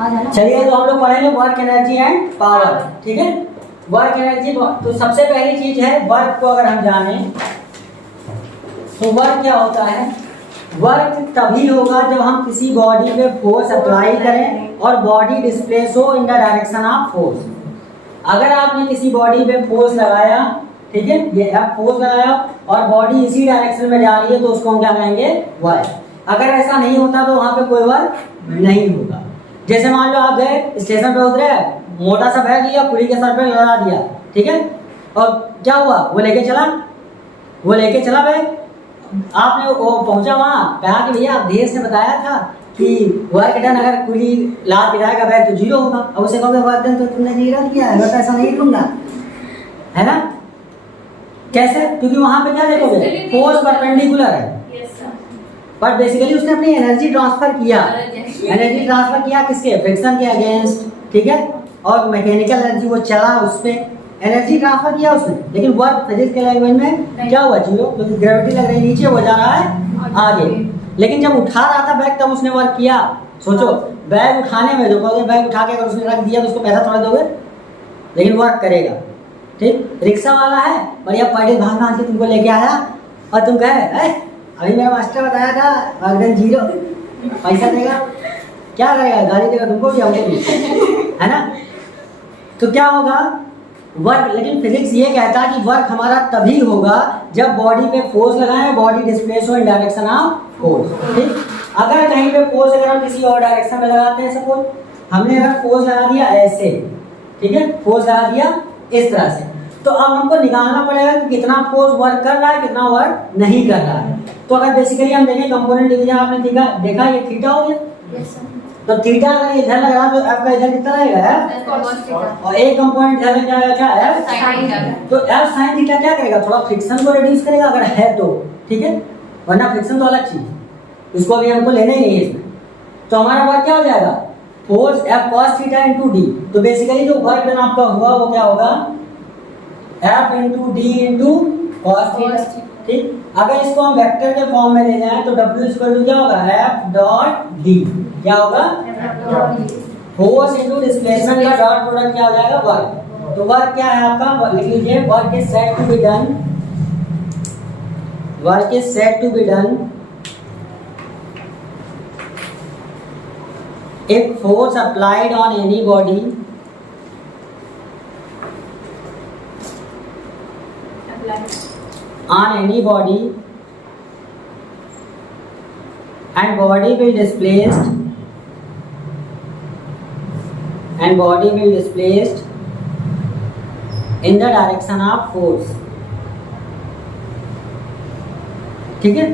चलिए तो हम लोग पढ़ेंगे वर्क एनर्जी एंड पावर। ठीक है, वर्क एनर्जी। तो सबसे पहली चीज है वर्क को अगर हम जाने तो वर्क क्या होता है। वर्क तभी होगा जब हम किसी बॉडी पे फोर्स अप्लाई करें और बॉडी डिस्प्लेस हो in the direction of force. अगर आपने किसी बॉडी पे फोर्स लगाया, ठीक है, ये आप फोर्स लगाया और बॉडी इसी डायरेक्शन में जा रही है तो उसको हम क्या कहेंगे, वर्क। अगर ऐसा नहीं होता तो वहां पे कोई वर्क नहीं होगा। जैसे मान लो आप गए स्टेशन पे उतरे, मोटा सा बैग लिया, कुली के सर पे लगा दिया, ठीक है, और क्या हुआ, वो लेके चला बैग। आपने वो पहुंचा वहां, कहा कि भैया आप देर से बताया था कि वर्क डन अगर कुली लाद गिराएगा बैग तो जीरो होगा। अब उसे कहोगे वर्क डन तो तुमने जीरो किया है, मैं पैसा नहीं दूंगा, है ना। कैसे? क्योंकि वहां पे क्या देखोगे, फोर्स परपेंडिकुलर है, बट बेसिकली उसने अपनी एनर्जी ट्रांसफर किया किसके, फ्रिक्शन के अगेंस्ट, ठीक है, और मैकेनिकल एनर्जी वो चला उस पे, एनर्जी ट्रांसफर किया उसने। लेकिन वर्क फिजिक्स के लैंग्वेज में क्या हुआ, जीरो, क्योंकि ग्रेविटी लग रही है नीचे, वो जा रहा है आगे। लेकिन जब उठा रहा था बैग तब उसने वर्क किया। सोचो बैग उठाने में, जो कहोगे बैग उठा के अगर उसने रख दिया तो उसको पैसा थोड़ा दोगे, लेकिन वर्क करेगा। ठीक, रिक्शा वाला है बढ़िया, पैदल भाग के तुमको लेके आया और तुम कहे अभी मेरा मास्टर बताया था वर्क जीरो, पैसा देगा, क्या करेगा, गाड़ी देगा तुमको भी हमको भी, है ना। तो क्या होगा वर्क। लेकिन फिजिक्स ये कहता है कि वर्क हमारा तभी होगा जब बॉडी पे फोर्स लगाएं, बॉडी डिस्प्लेस हो इन डायरेक्शन ऑफ फोर्स। ठीक, अगर कहीं पे फोर्स अगर हम किसी और डायरेक्शन में लगाते हैं, सपोज हमने अगर फोर्स लगा दिया ऐसे, ठीक है, फोर्स लगा दिया इस तरह से, तो अब हमको निकालना पड़ेगा कि कितना फोर्स वर्क कर रहा है, कितना वर्क नहीं कर रहा है। तो अगर बेसिकली हम देखें कंपोनेंट डिवीजन, आपने देखा ये थीटा हो गया, तो थीटा अगर इधर लग रहा है तो एफ का इधर कितना रहेगा, और एक कंपोनेंट इधर क्या है, क्या एफ, तो एफ साइन थीटा क्या करेगा, थोड़ा फ्रिक्शन को रिड्यूस करेगा अगर है तो, ठीक है, वरना फ्रिक्शन तो अलग चीज है, इसको अभी हमको लेना ही नहीं है इसमें। तो हमारा वर्क क्या हो जाएगा, force F cos theta into D. तो बेसिकली जो वर्क डन आपका हुआ वो क्या होगा, F into D into cos theta. ठीक, अगर इसको हम वेक्टर के फॉर्म में ले जाएं तो W इक्वल टू क्या होगा, एफ डॉट डी, क्या होगा, फोर्स इनटू डिस्प्लेसमेंट का डॉट प्रोडक्ट क्या हो जाएगा, वर्क। तो वर्क क्या है आपका, लिख लीजिए, work is said to be done, work is said to be done if force applied on any body and body will displaced in the direction of force। ठीक है,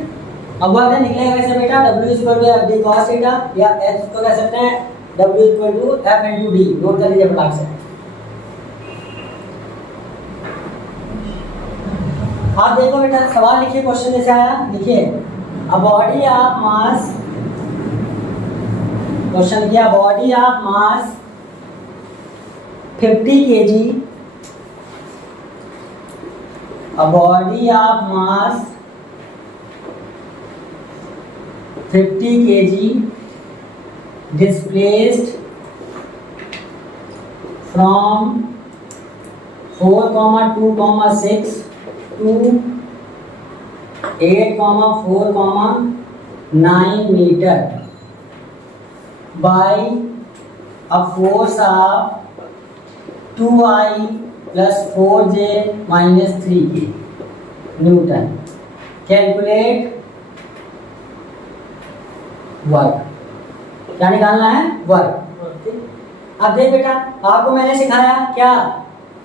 अब वो अगर निकलेगा कैसे बेटा, W equal to f d cos theta, या H को कह सकते हैं W equal to f into d. Note कर लीजिए फटाक से। आप देखो बेटा सवाल लिखिए, क्वेश्चन जैसे आया, लिखिए a body of mass, question किया body of mass 50 kg, a body of mass 50 kg displaced from 4,2,6 to 8,4,9 meter by a force of 2I plus 4J minus 3K Newton। Calculate work, क्या निकालना है, work. अब देख बेटा आपको मैंने सिखाया क्या,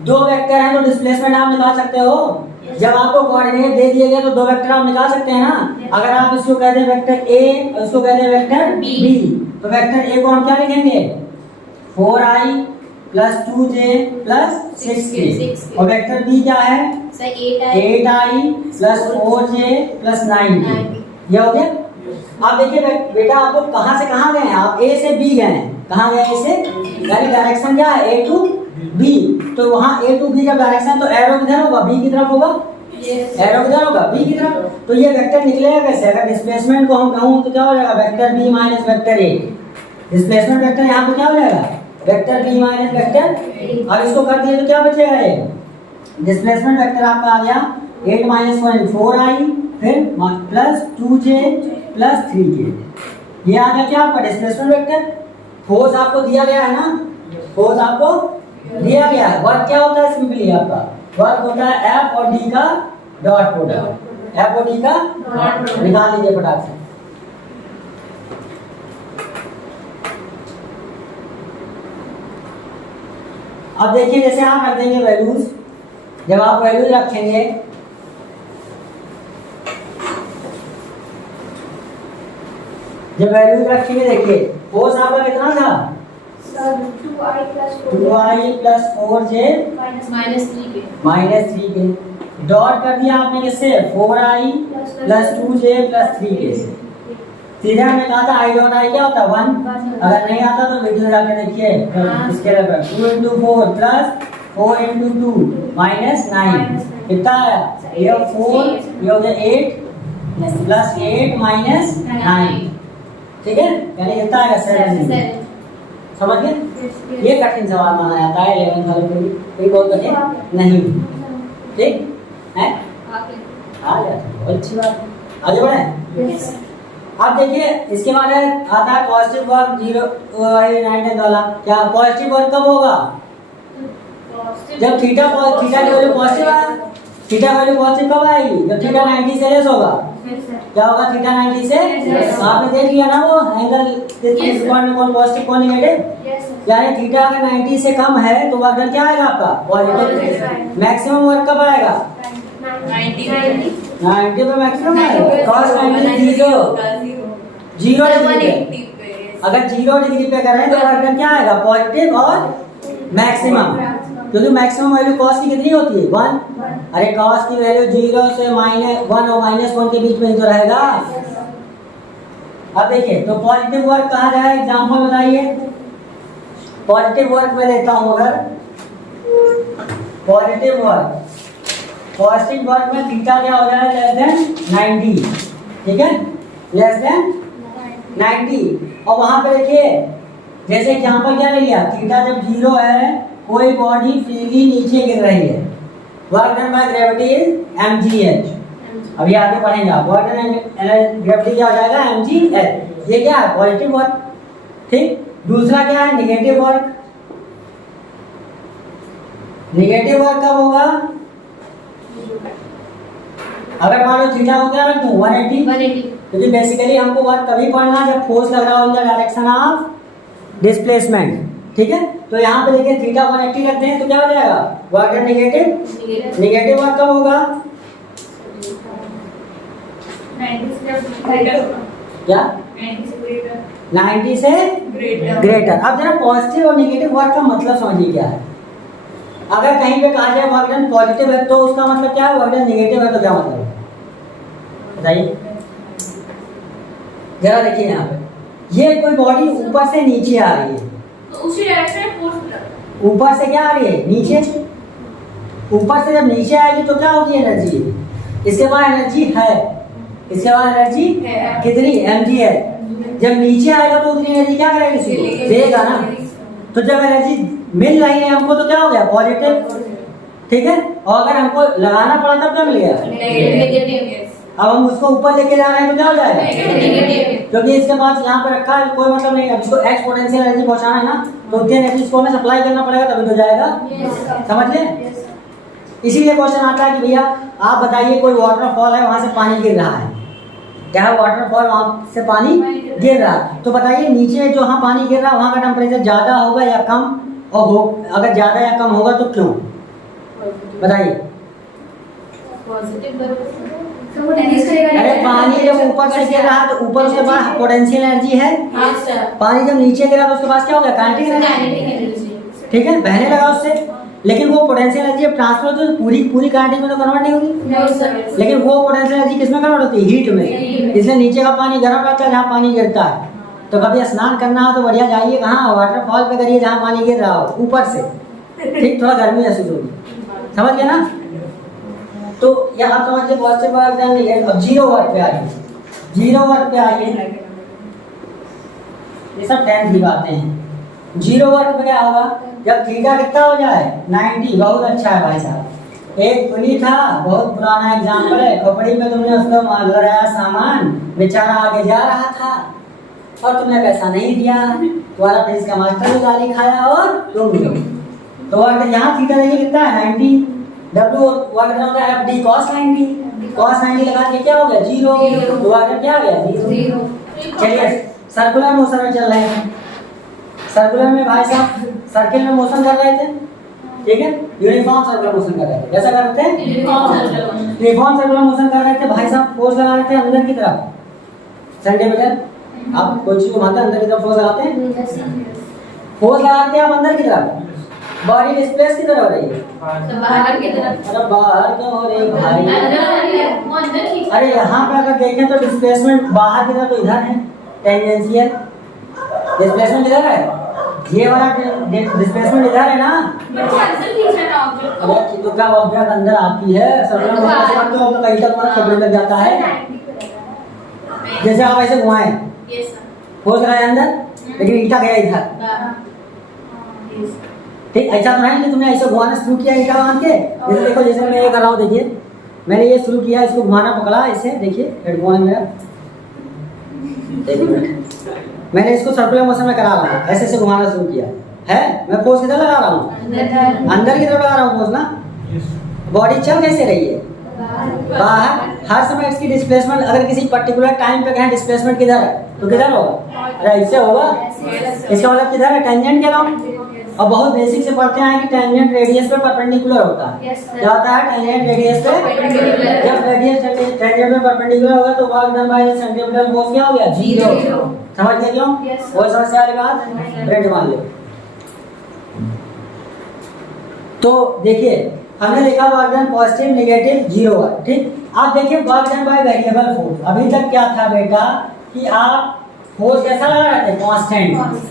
दो वेक्टर हैं तो डिस्प्लेसमेंट आप निकाल सकते हो। जब आपको कोऑर्डिनेट दे दिए गए तो दो वेक्टर आप निकाल सकते हैं ना। अगर आप इसको कहते हैं वेक्टर ए और इसको कहते हैं वेक्टर बी, तो वेक्टर ए को हम क्या लिखेंगे, 4i plus 2j plus 6k, और वेक्टर बी क्या है, 8i plus 4j plus 9k। ये हो गया। आप देखिए बेटा आपको कहां से कहां गए हैं, आप ए से बी गए हैं, कहां गए ए से, यानी डायरेक्शन क्या है, ए टू बी। तो वहां ए टू बी का डायरेक्शन, तो एरो किधर होगा, बी की तरफ होगा, एरो किधर होगा, बी की तरफ। तो ये वेक्टर निकलेगा कैसे, अगर डिस्प्लेसमेंट को हम कहूं तो क्या हो जाएगा, vector b minus vector a, displacement vector यहाँ पे क्या हो जाएगा, वेक्टर बी माइनस वेक्टर, अब इसको कर दिए तो क्या बचेगा, ये डिस्प्लेसमेंट वेक्टर आपका आ गया 8 माइनस 1 4i, फिर प्लस 2j प्लस 3k, ये आ गया क्या आपका डिस्प्लेसमेंट वेक्टर। फोर्स आपको दिया गया है ना, फोर्स आपको दिया गया है। वर्क क्या होता है, सिंपली आपका वर्क होता है एफ और डी का डॉट प्रोडक्ट, एफ और डी का निकाल लीजिए फटाक से। अब देखिए जैसे आप रख देंगे वैल्यूज, जब आप वैल्यूज रखेंगे जब वैल्यूज रखेंगे, देखिए फोर्स आपका कितना था, 2i plus 4j minus 3k, dot कर दिया आपने किससे, 4i plus 2j plus 3k से। सीधे हमने कहा था आई डॉट आई क्या होता है 1, अगर नहीं आता तो वीडियो जाके देखिए इसके लिए 2 into 4 प्लस 4 into 2 माइनस 9, कितना आया, ये 4 ये हो गया 8 प्लस 8 माइनस 9, ठीक है, यानी कितना आएगा 7। समझ गए, ये कठिन सवाल माना जाता है 11th वाले के लिए, कोई बहुत कठिन नहीं, ठीक है, आ गया, अच्छी बात, आगे बढ़े। अब देखिए इसके बाद आता है पॉजिटिव वर्क 0 वाला। क्या पॉजिटिव वर्क कब होगा, जब थीटा की वैल्यू पॉजिटिव आया, थीटा वैल्यू पॉजिटिव कब आएगी, जब थीटा 90 से लेस होगा। क्या होगा, थीटा 90 से, आपने देख लिया ना वो एंगल किस पॉइंट में कौन पॉजिटिव कौन नेगेटिव, यानी थीटा अगर 90 से कम है तो वर्क डन क्या आएगा आपका पॉजिटिव। मैक्सिमम वर्क कब आएगा, 90 पे मैक्सिमम आएगा, cos 90 जीरो डिग्री पे, अगर 0 डिग्री पे कर रहे हैं तो वर्क डन क्या आएगा पॉजिटिव और मैक्सिमम, क्योंकि मैक्सिमम वैल्यू cos की कितनी होती है 1, अरे cos की वैल्यू 0 से -1 और -1 के बीच में ही तो रहेगा। अब देखिए तो पॉजिटिव वर्क कहा जाए, एग्जांपल बताइए, पॉजिटिव वर्क में लेता हूं, अगर पॉजिटिव वर्क में थीटा क्या हो जाए लेस देन 90, ठीक है, लेस देन 90, और वहां पे देखिए जैसे एग्जांपल क्या ले लिया, थीटा जब 0 है कोई बॉडी फ्रीली नीचे गिर रही है, work done by gravity is mgh। अभी आगे पढ़ेंगे आप, वर्क डन ग्रेविटी क्या हो जाएगा mgh, ये क्या है पॉजिटिव वर्क, ठीक। दूसरा क्या है नेगेटिव वर्क, नेगेटिव वर्क कब होगा, अगर मान लो थीटा को क्या रख दूं 180, क्योंकि बेसिकली हमको वर्क तभी पढ़ना जब फोर्स लग रहा हो in the direction of displacement, ठीक है। तो यहाँ पे देखिए थीटा 180 रखते हैं तो क्या हो जाएगा work done negative, negative work कब होगा, क्या 90 से ग्रेटर। अब जरा पॉजिटिव और नेगेटिव वर्क का मतलब समझिए क्या है, अगर कहीं पे कहा जाए वर्क डन पॉजिटिव है तो उसका मतलब क्या है, वर्क डन नेगेटिव है तो क्या मतलब है बताइए, जरा देखिए यहाँ पे, ये कोई बॉडी ऊपर से नीचे आ रही है, तो उसी डायरेक्शन में फोर्स ऊपर से क्या आ रही है नीचे, ऊपर से जब नीचे आएगी तो क्या होगी एनर्जी, इसके बाद एनर्जी है, इसके बाद एनर्जी कितनी mg है, जब नीचे आएगा तो उतनी एनर्जी क्या करेगी देगा ना, तो जब एनर्जी मिल रही है हमको तो क्या हो गया पॉजिटिव, ठीक है, और अगर हमको लगाना पड़ा तब क्या मिल गया नेगेटिव, अब हम उसको ऊपर लेके जा रहे हैं तो क्या हो जाएगा नेगेटिव, क्योंकि इसके पास यहाँ पे रखा है कोई मतलब नहीं है, इसको एक्सपोनेंशियल एनर्जी पहुंचाना है ना, तो उतनी एनर्जी इसको हमें सप्लाई करना पड़ेगा तभी तो जाएगा, समझ ले। इसीलिए क्वेश्चन आता है कि भैया आप बताइए कोई वाटरफॉल है वहां से पानी गिर रहा है, क्या है वाटरफॉल वहां से पानी गिर रहा है, तो बताइए नीचे जो वहाँ पानी गिर रहा है वहां का टेम्परेचर ज्यादा होगा या कम, और अगर ज्यादा या कम होगा तो क्यों बताइए, अरे पानी जब ऊपर से गिर रहा है तो ऊपर उसके पास पोटेंशियल एनर्जी है, पानी जब नीचे गिरा तो उसके पास क्या हो गया काइनेटिक एनर्जी, ठीक है, बहने लगा उससे, लेकिन वो पोटेंशियल एनर्जी जब ट्रांसफर होती है तो पूरी काइनेटिक में तो कन्वर्ट नहीं होगी, लेकिन वो पोटेंशियल एनर्जी किसमें कन्वर्ट होती है हीट में, इसलिए नीचे का पानी गर्म रहता है जहाँ पानी गिरता है, तो कभी स्नान करना हो तो बढ़िया जाइए कहाँ वाटरफॉल पे करिए जहाँ पानी गिर रहा हो ऊपर से, ठीक, थोड़ा गर्मी महसूस होगी, समझ गए ना। तो यहाँ आप समझ लीजिए पॉजिटिव वर्क डन है। अब जीरो वर्क पे आइए, जीरो वर्क पे आइए, ये सब 10th की बातें हैं। जीरो वर्क में क्या होगा, जब थीटा कितना हो जाए 90, बहुत अच्छा है भाई साहब। एक पुली था, बहुत पुराना एग्जाम्पल है, खोपड़ी में तुमने उसको लगाया सामान, बेचारा आगे जा रहा था और तुमने पैसा नहीं दिया, तुम्हारा फिजिक्स का मास्टर भी गाली खाया और तुम भी। तो वर्क यहाँ थीटा देखिए कितना है 90, डब्ल्यू वर्क होता है डी cos 90, cos 90 लगा के क्या हो गया 0, तो वर्क क्या आ गया 0। चलिए सर्कुलर मोशन में चल रहे हैं, सर्कुलर में भाई साहब सर्किल में मोशन कर रहे थे, ठीक है, यूनिफॉर्म सर्कुलर मोशन कर रहे थे। कैसा कर रहे थे, यूनिफॉर्म सर्कुलर मोशन कर रहे थे भाई साहब। फोर्स लगा रहे थे अंदर की तरफ, सेंटीमीटर, आप कोई चीज घुमाते हैं अंदर की तरफ फोर्स लगाते हैं, फोर्स लगाते हैं आप अंदर की तरफ, बॉडी डिस्प्लेस की तरफ हो रही है, बाहर की तरफ। अरे बाहर क्यों हो रही भाई, वो अंदर की। अरे यहाँ पे अगर देखें तो डिस्प्लेसमेंट बाहर की तरफ तो इधर है, टेंजेंशियल डिस्प्लेसमेंट इधर है, ये वाला डिस्प्लेसमेंट इधर है ना। अंदर खींचा ना ऑब्जेक्ट को। अरे तो क्या ऑब्जेक्ट अंदर आती है, सर्कुलर मोशन से करते हो तो कहीं तक तुम्हारा खोपड़ी लग जाता है, जैसे आप ऐसे घुमाएं, यस सर। फोर्स लगाए अंदर, लेकिन ईटा गया इधर, ठीक। ऐसा तो है कि तुमने ऐसे घुमाना शुरू किया ईटा बांध के, जैसे देखो जैसे मैं ये कर रहा हूँ, देखिए मैंने ये शुरू किया, इसको घुमाना पकड़ा ऐसे, देखिए हेडफोन है मेरा, एक मिनट, मैंने इसको सर्कुलर मोशन में करा रहा हूँ, ऐसे ऐसे घुमाना शुरू किया है, मैं फोर्स किधर लगा रहा हूँ, अंदर की तरफ लगा रहा हूँ फोर्स ना। बॉडी चल कैसे रही है, बाहर, हर समय इसकी डिस्प्लेसमेंट अगर किसी पर्टिकुलर टाइम पे कहें डिस्प्लेसमेंट किधर है तो किधर होगा, अरे इससे होगा, इसका मतलब किधर है, टेंजेंट के अराउंड। और बहुत बेसिक से पढ़ते हैं कि टेंजेंट रेडियस पे परपेंडिकुलर होता है, क्या होता है टेंजेंट रेडियस पे, जब रेडियस टेंजेंट पे परपेंडिकुलर होगा तो work done by the centimetre force क्या हो गया 0। समझ गए क्यों, वो समस्या वाली बात, रेड मान लो। तो देखिए हमने लिखा work done positive negative 0 work, ठीक। आप देखिए work done by variable force, अभी तक क्या था बेटा कि आप फोर्स कैसा लगा रहे थे, कांस्टेंट,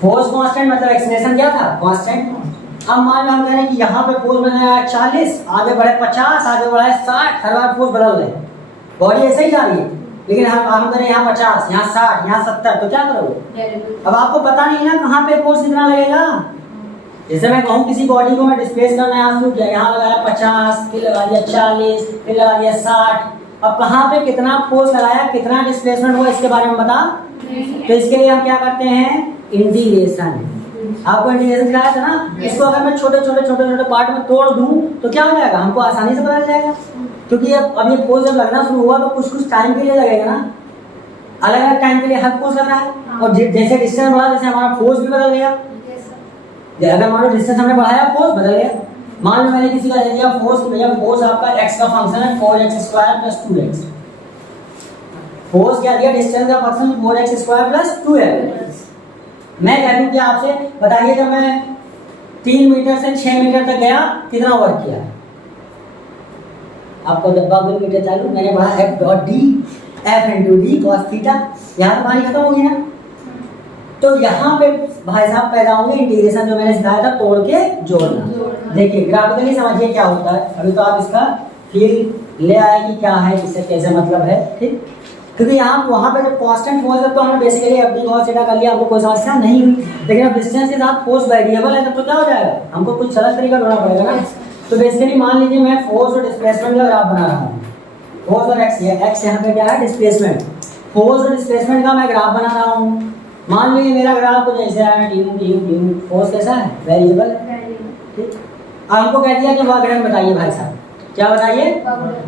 फोर्स कांस्टेंट मतलब एक्सप्रेशन क्या था, कांस्टेंट। अब मान लो हम कह रहे हैं कि यहाँ पे फोर्स बनाया 40, आगे बढ़े 50, आगे बढ़े 60, हर बार फोर्स बदल रहे, बॉडी ऐसे ही जा रही है, लेकिन हम करें यहाँ 50, यहाँ 60, यहाँ 70, तो क्या करोगे, अब आपको पता नहीं ना कहाँ पे फोर्स कितना लगेगा। जैसे मैं कहूँ किसी बॉडी को मैं डिस्प्लेस करना यहाँ शुरू किया, यहाँ लगाया 50, फिर लगा दिया 40, फिर लगा दिया 60, अब कहाँ पे कितना फोर्स लगाया, कितना डिस्प्लेसमेंट हुआ, इसके बारे में बता। तो इसके लिए हम क्या करते हैं, इंटीग्रेशन। आपको इंटीग्रेशन सिखाया था ना, इसको अगर मैं छोटे छोटे पार्ट में तोड़ दूं तो क्या हो जाएगा, हमको आसानी से पता चल जाएगा, क्योंकि अब ये फोर्स जब लगना शुरू हुआ तो कुछ टाइम के लिए लगेगा ना, अलग अलग टाइम के लिए हर फोर्स लग रहा है, और जैसे डिस्टेंस बढ़ा जैसे हमारा फोर्स भी बदल गया। अगर मान लो डिस्टेंस हमने बढ़ाया फोर्स बदल गया, मान लो मैंने किसी का दे दिया फोर्स, भैया फोर्स आपका x का फंक्शन है 4x² + 2x, फोर्स क्या दिया, डिस्टेंस का फंक्शन 4x² + 2x। मैं कह दूं कि आपसे बताइए जब मैं 3 मीटर से 6 मीटर तक गया कितना वर्क किया, आपको डब्बा बिल मीटर चालू, मैंने पढ़ा F.D F × D cos theta, यहाँ तो कहानी खत्म होगी ना। तो यहाँ पे भाई साहब पैदा होंगे इंटीग्रेशन, जो मैंने सिखाया था तोड़ के जोड़ना। देखिए ग्राफिकली समझिए क्या होता है, अभी तो आप इसका फील ले आए कि क्या है, इससे कैसे मतलब है, ठीक। क्योंकि यहाँ वहाँ पे जब कांस्टेंट फोर्स है तो हमने बेसिकली FD cos थीटा कर लिया, हमको कोई समस्या नहीं हुई, लेकिन अब डिस्टेंस के साथ फोर्स वेरिएबल है तब तो क्या हो जाएगा, हमको कुछ अलग तरीका ढूंढना पड़ेगा ना। तो बेसिकली मान लीजिए मैं फोर्स और डिस्प्लेसमेंट का ग्राफ बना रहा हूँ, फोर्स और x यहाँ पे क्या है डिस्प्लेसमेंट, फोर्स और डिस्प्लेसमेंट का मैं ग्राफ बना रहा हूँ। मान लीजिए मेरा ग्राफ कुछ ऐसे है, टीम फोर्स कैसा है, वेरिएबल, ठीक। अब हमको कह दिया कि वर्क डन बताइए भाई साहब, क्या बताइए।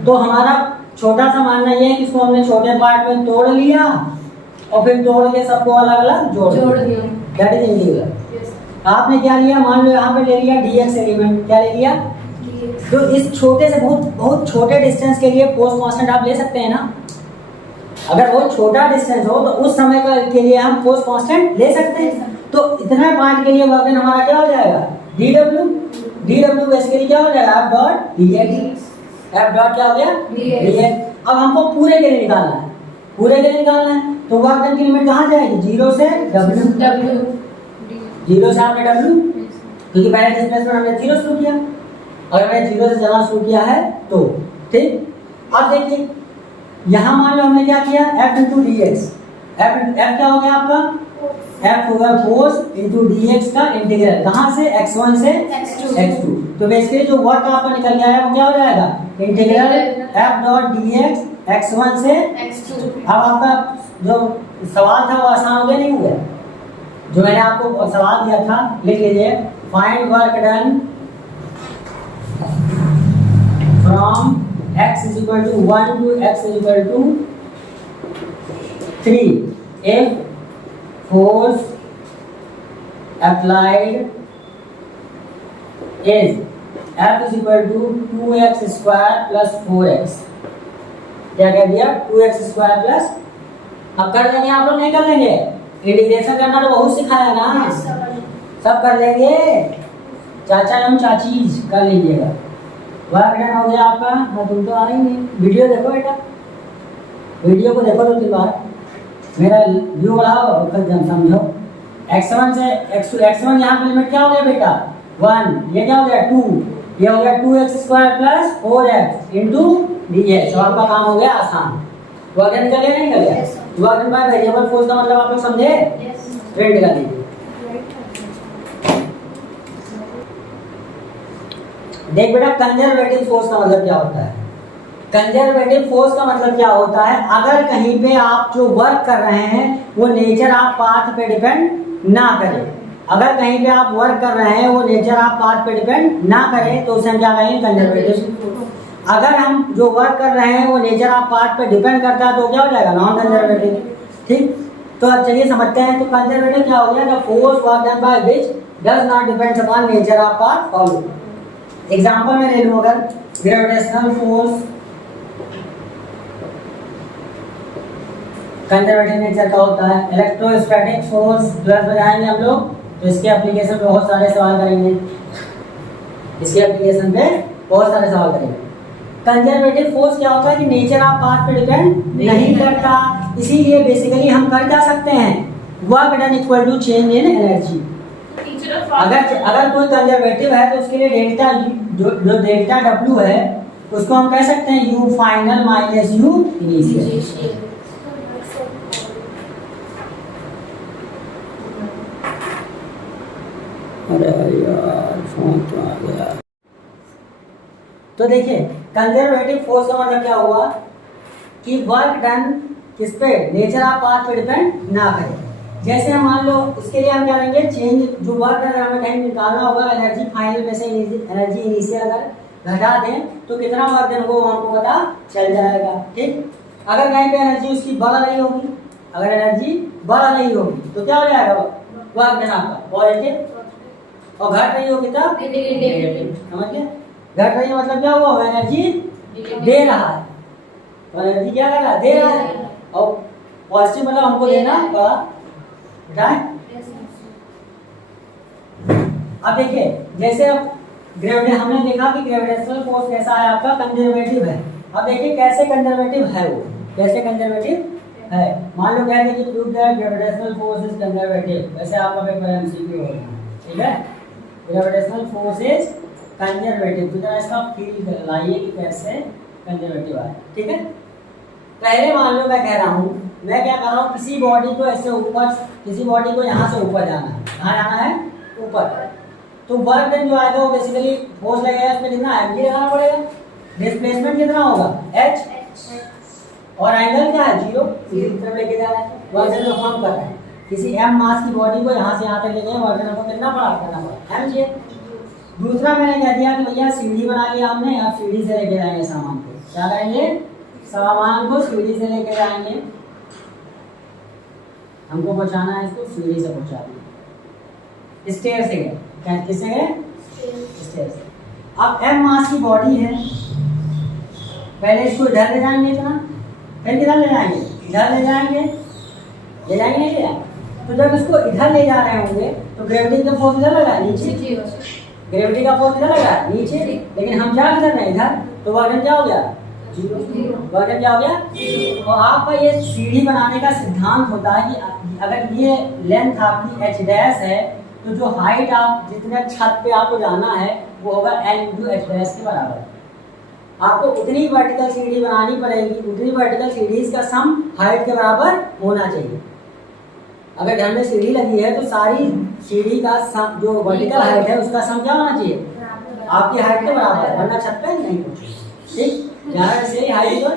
तो हमारा छोटा सा मानना ये है कि इसको हमने छोटे पार्ट में तोड़ लिया और फिर तोड़ के सबको अलग अलग जोड़ दिया, दैट इज इंटीग्रल। आपने क्या लिया, मान लो यहाँ पे ले लिया dx एलिमेंट, क्या ले लिया, तो इस छोटे से बहुत छोटे डिस्टेंस के लिए फोर्स कांस्टेंट आप ले सकते हैं ना, अगर बहुत छोटा डिस्टेंस हो तो उस समय के लिए हम फोर्स कांस्टेंट ले सकते हैं। तो इतना पार्ट के लिए वर्क डन हमारा क्या हो जाएगा, dw बेसिकली क्या हो जाएगा, F डॉट क्या हो गया dx। अब हमको पूरे के लिए निकालना है, तो वर्क डन की लिमिट कहाँ जाएगी, 0 से w, 0 से आपने w, क्योंकि पहले डिस्प्लेसमेंट हमने 0 शुरू किया, अगर मैंने 0 से चलना शुरू किया है तो, ठीक। अब देखिए यहाँ मान लो हमने क्या किया, F into D x. F क्या हो गया आपका, F होगा फोर्स इंटू डी एक्स का इंटीग्रल, कहाँ से, x1 से x2। तो बेसिकली जो वर्क आपका निकल गया है वो क्या हो जाएगा, integral F dot D x x1 से x2। अब आपका जो सवाल था वो आसान हो गया, नहीं हुआ? जो मैंने आपको सवाल दिया था लिख लीजिए, find work done from x is equal to 1 to x is equal to 3 if force applied is F is equal to 2x square plus 4x। क्या कह दिया, 2x square plus, अब कर लेंगे आप लोग, नहीं कर लेंगे? इंटीग्रेशन करना तो बहुत सिखाया ना, सब कर लेंगे, चाचा एवं चाचीज कर लीजिएगा। वर्क डन हो गया आपका। हाँ तुम तो आ ही नहीं, वीडियो देखो बेटा, वीडियो को देखो 2-3 बार, मेरा व्यू बढ़ाओ, फिर समझो। x1 से x2, x1 यहाँ पे लिमिट क्या हो गया बेटा, 1, ये क्या हो गया 2, ये हो गया 2x square plus 4x into dx। तो आपका काम हो गया आसान। वर्क डन निकल गया, नहीं निकल गया? Work done by variable force का मतलब आप लोग समझे, प्रिंट कर दीजिए। देख बेटा, कंजर्वेटिव फोर्स का मतलब क्या होता है? कंजर्वेटिव फोर्स का मतलब क्या होता है, अगर कहीं पे आप जो वर्क कर रहे हैं वो नेचर आप पाथ पे डिपेंड ना करे। अगर कहीं पे आप वर्क कर रहे हैं वो नेचर आप पाथ पे डिपेंड ना करें तो उसे हम क्या कहेंगे, कंजर्वेटिव। अगर हम जो वर्क कर रहे हैं वो नेचर आप पाथ पे डिपेंड करता है तो क्या हो जाएगा, नॉन कंजर्वेटिव। ठीक, तो अब चलिए समझते हैं। तो कंजर्वेटिव क्या हो गया, the force work done by which does not depend upon nature of path follow. Example में ले लूं, अगर ग्रेविटेशनल फोर्स कंजर्वेटिव नेचर का होता है, इलेक्ट्रोस्टैटिक फोर्स प्लस बनाएंगे हम लोग, तो इसके एप्लीकेशन पे बहुत सारे सवाल करेंगे, इसके एप्लीकेशन पे बहुत सारे सवाल करेंगे। कंजर्वेटिव फोर्स क्या होता है कि नेचर ऑफ पाथ पे डिपेंड नहीं करता, इसीलिए बेसिकली हम कर जा सकते हैं work done equal to change in energy. अगर कोई कंजर्वेटिव है तो उसके लिए डेल्टा जो डेल्टा W है उसको हम कह सकते हैं U final minus U initial. अरे यार फोन तो आ गया। तो देखिए, कंजर्वेटिव फोर्स का मतलब क्या हुआ कि वर्क डन किस पे, नेचर ऑफ पाथ पे डिपेंड ना करे। जैसे हम मान लो, इसके लिए हम क्या लेंगे, चेंज जो वर्क डन हमें कहीं निकालना होगा, एनर्जी फाइनल में से एनर्जी इनिशियल अगर घटा दें तो कितना वर्क डन होगा हमको पता चल जाएगा। ठीक, अगर कहीं पे एनर्जी उसकी बढ़ रही होगी, अगर एनर्जी बढ़ रही होगी तो क्या हो जाएगा, वर्क डन आपका पॉजिटिव, और घट रही होगी तब नेगेटिव। समझ गए? घट रही है मतलब क्या हुआ, एनर्जी दे रहा है, तो एनर्जी क्या कर रहा है, दे रहा है, और पॉजिटिव मतलब हमको देना पड़ा। अब देखिए, जैसे अब ग्रेविटेशन हमने देखा कि ग्रेविटेशनल फोर्स कैसा है आपका, कंजर्वेटिव है। अब देखिए कैसे कंजर्वेटिव है वो, कैसे कंजर्वेटिव है। मान लो कहते हैं कि prove that gravitational force is conservative, वैसे आपका पेपर एमसीक्यू होगा, ठीक है। ग्रेविटेशनल फोर्स इज कंजर्वेटिव, तो इसका फील लाइए कि कैसे कंजर्वेटिव है, ठीक है। पहले मान लो मैं कह रहा हूँ, मैं क्या कर रहा हूँ, किसी बॉडी को ऐसे ऊपर, किसी बॉडी को यहाँ से ऊपर जाना है, कहाँ जाना है, ऊपर। तो वर्क डन जो आएगा वो बेसिकली फोर्स लगेगा, इसमें कितना एम जी लगाना पड़ेगा, डिस्प्लेसमेंट कितना होगा h, और एंगल क्या है 0, इसी तरफ लेके जा रहा है। वर्क डन जो हम कर रहे हैं, किसी m मास की बॉडी को यहाँ से यहाँ तक लेके, वर्क डन को कितना बड़ा करना पड़ा, m जी। दूसरा मैंने कह दिया कि भैया सीढ़ी बना लिया हमने, अब सीढ़ी से लेके जाएंगे सामान को, क्या करेंगे, सामान को सीढ़ी से लेके जाएंगे, हमको पहुंचाना है, इसको सीढ़ी से पहुंचा देंगे, स्टेयर से गए, किससे गए, स्टेयर से। अब m मास की बॉडी है, पहले इसको इधर ले जाएंगे इतना, फिर किधर ले जाएंगे, इधर ले जाएंगे, ले जाएंगे नहीं ले जाएंगे। तो जब इसको इधर ले जा रहे होंगे तो ग्रेविटी का फोर्स इधर लगा है नीचे, ग्रेविटी का फोर्स इधर लगा है नीचे, लेकिन हम जा किधर रहे हैं, इधर, तो वर्क क्या हो गया, वर्क क्या हो गया। और आपका ये सीढ़ी बनाने का सिद्धांत होता है कि अगर ये लेंथ आपकी h डैश है तो जो हाइट आप जितने छत पे आपको जाना है वो होगा l इंटू h डैश के बराबर। आपको उतनी वर्टिकल सीढ़ी बनानी पड़ेगी, उतनी वर्टिकल सीढ़ीज का सम हाइट के बराबर होना चाहिए। अगर घर में सीढ़ी लगी है तो सारी सीढ़ी का सम जो वर्टिकल हाइट है उसका सम क्या होना चाहिए, आपकी हाइट के बराबर, वरना छत पे नहीं पहुंचेगी। ठीक, यहाँ से हाइट जो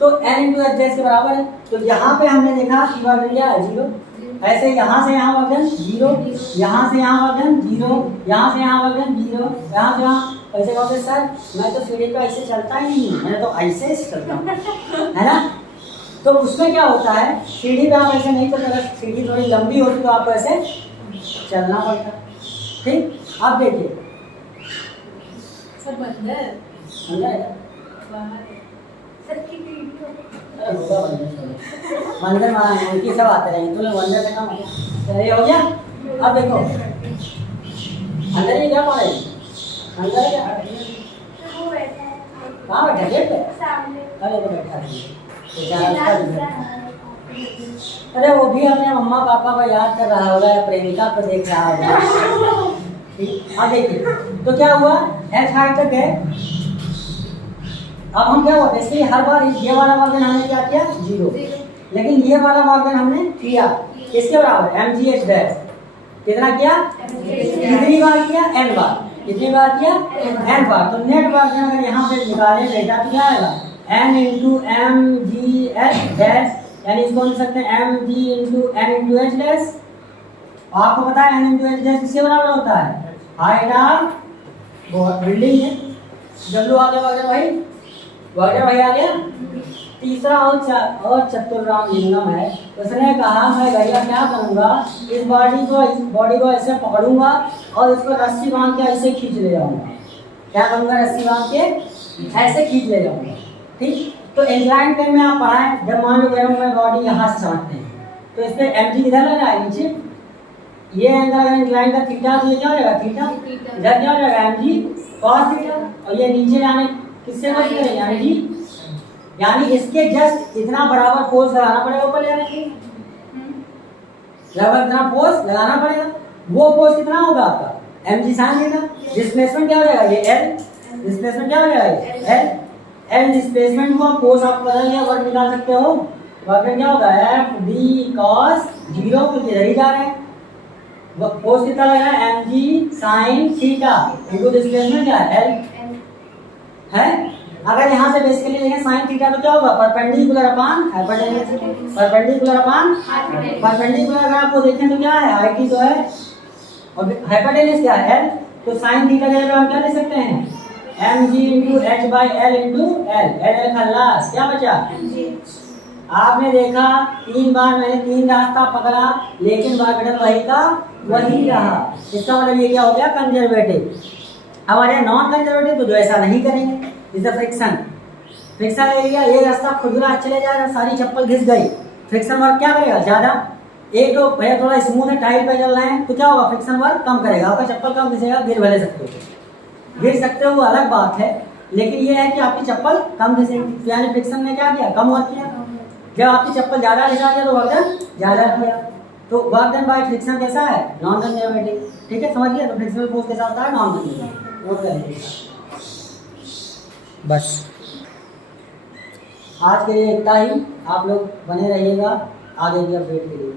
तो n इंटू एच के बराबर है। तो यहाँ पे हमने देखा कि वर्ग लिया 0, ऐसे यहाँ से यहाँ वर्गन 0, यहाँ से यहाँ वर्गन 0, यहाँ से यहाँ वर्गन 0, यहाँ से यहाँ। ऐसे कहोगे सर मैं तो सीढ़ी पे ऐसे चलता ही नहीं हूँ, मैं तो ऐसे ही चलता हूँ, है ना। तो उसमें क्या होता है, सीढ़ी पे आप ऐसे नहीं चलते, अगर सीढ़ी थोड़ी लंबी होती तो आपको ऐसे चलना पड़ता। ठीक, अब देखिए सर बंदर मंदिर माना की सब आते रहेंगे, तुम लोग मंदिर से कम चलिए हो गया। अब देखो अंदर ही क्या पड़े, अंदर क्या कहाँ बैठा गेट पे, अरे तो बैठा अरे वो भी अपने मम्मा पापा को याद कर रहा होगा या प्रेमिका को देख रहा होगा। ठीक, अब देखिए तो क्या हुआ, एच हाइट तक है। अब हम क्या हुआ, इसलिए हर बार ये वाला वर्गन हमने क्या किया 0, लेकिन ये वाला वर्गन हमने किया इसके बराबर mgh डैश, कितना किया, कितनी बार किया, n बार, कितनी बार किया, n बार। तो नेट वर्गन अगर यहाँ पे निकालें बेटा तो क्या आएगा, n इंटू mgh डैश, यानी इसको लिख सकते हैं mg into n into h dash. आपको पता है n इंटू h डैश किसके बराबर होता है, हाइट ऑफ बिल्डिंग है। डब्ल्यू आ गया भाई आ गया। तीसरा और चतुर्राम लिंगम है। उसने कहा मैं भैया क्या करूँगा, इस बॉडी को ऐसे पकड़ूंगा और इसको रस्सी बांध के ऐसे खींच ले जाऊंगा। क्या करूँगा, रस्सी बांध के ऐसे खींच ले जाऊंगा। ठीक, तो इंक्लाइन प्लेन में आप पढ़ाएं, जब मान लो मैं बॉडी यहाँ से समझते हैं तो इस पर mg किधर लगा है, नीचे। ये एंगल अगर इंक्लाइन का थीटा तो ये क्या हो जाएगा, थीटा। इधर क्या हो जाएगा, mg cos थीटा। और ये नीचे जाने किससे मदद करेंगे, mg, यानी इसके जस्ट इतना बराबर फोर्स लगाना पड़ेगा ऊपर जाने के लिए, लगभग इतना फोर्स लगाना पड़ेगा। वो फोर्स कितना होगा आपका, mg sin थीटा। डिस्प्लेसमेंट क्या हो जाएगा, ये l, डिस्प्लेसमेंट क्या हो जाएगा, l डिस्प्लेसमेंट हुआ, फोर्स आप बदल गया, वर्क निकाल सकते हो। वर्क क्या होगा, f d cos 0, तो इधर ही जा रहे हैं। फोर्स कितना लगा है, mg sin theta into displacement क्या है, l है। अगर यहाँ से बेसिकली देखें साइन थीटा तो क्या होगा, परपेंडिकुलर अपान हाइपोटेन्यूज, परपेंडिकुलर अपान परपेंडिकुलर। अगर आपको देखें तो क्या है, आई टी तो है और हाइपोटेन्यूज क्या है, एल। तो साइन थीटा के जगह हम क्या ले सकते हैं, mg into H by L into L, L खल्लास, क्या बचा। आपने देखा 3 बार मैंने 3 रास्ता पकड़ा, लेकिन वर्कडन वही का वही रहा। इसका मतलब ये क्या हो गया, कंजर्वेटिव। अब आ जाए नॉन कंजर्वेटिव, तो जो ऐसा नहीं करेंगे, जैसे फ्रिक्शन एरिया, ये रास्ता खुरदुरा चले जा रहा, सारी चप्पल घिस गई, फ्रिक्शन वर्क क्या करेगा, ज्यादा। एक तो भैया थोड़ा स्मूथ है, टाइल पे चल रहे हैं, तो क्या होगा, फ्रिक्शन वर्क कम करेगा, आपका चप्पल कम घिसेगा। गिर सकते हो वो अलग बात है, लेकिन ये है कि आपकी चप्पल कम घिसेगी, यानी फ्रिक्शन ने क्या किया, कम वर्क किया। जब आपकी चप्पल ज्यादा घिसा दिया तो वर्क ज्यादा किया। तो वर्क डन बाय फ्रिक्शन कैसा है, नॉन कंजर्वेटिव। ठीक है, समझ गया। तो फ्रिक्शनल फोर्स कैसा होता है, नॉन कंजर्वेटिव। नोट कर लीजिए बस। आज के लिए इतना ही, आप लोग बने रहिएगा आगे की अपडेट के लिए।